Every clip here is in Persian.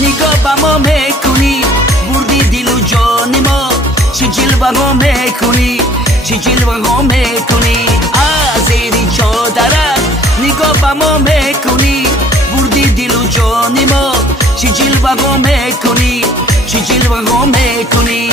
نگاه با ما میکنی بردی دل و جان ما چه جلوه ها میکنی چه جلوه ها میکنی از زیر چادرت نگاه با ما میکنی بردی دل و جان ما چه جلوه ها میکنی چه جلوه ها میکنی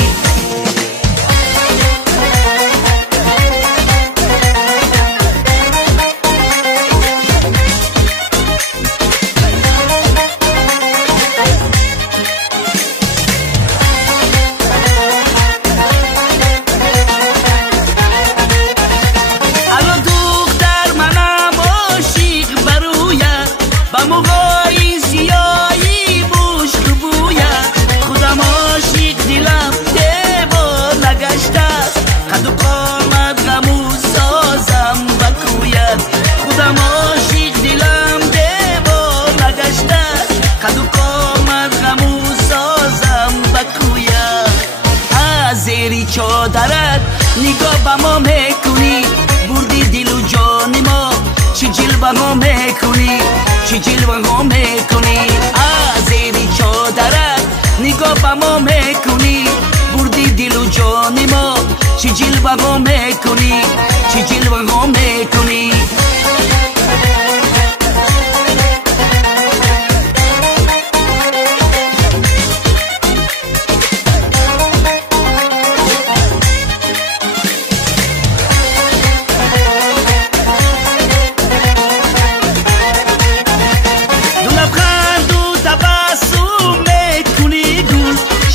موهای سیاهی بوش بوید خودم عاشق دلم دیوار نگشته قد و قامت غمو سازم بکوید خودم عاشق دلم دیوار نگشته قد و قامت غمو سازم بکوید از زیر چادرت نگاه با ما میکنی بردی دل و جان ما چه جلوه ها میکنی چه جلوه ها میکنی از زیر چادرت نگاه با ما میکنی بردی دل و جان ما چه جلوه ها میکنی چه جلوه ها میکنی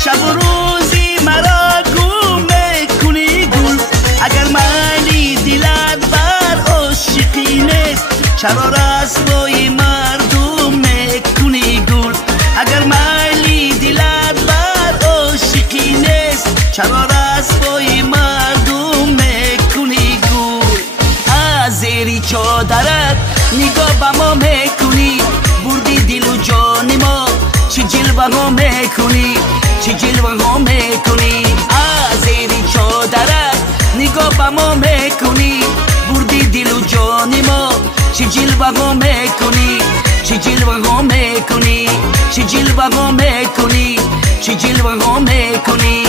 شب و روزی مرا گم میکنی گل اگر معنی دلت بر عاشقی نیست چرا رسوای مردم میکنی گل اگر معنی دلت بر عاشقی نیست چرا رسوای مردم میکنی گل از زیر چادرت نگاه با ما میکنی بردی دل و جان ما چه جلوه ها میکنی چه جلوه ها میکنی از زیر چادرت نگاه با ما میکنی بردی دل و جان ما چه جلوه ها میکنی چه جلوه ها میکنی چه جلوه ها میکنی چه جلوه ها میکنی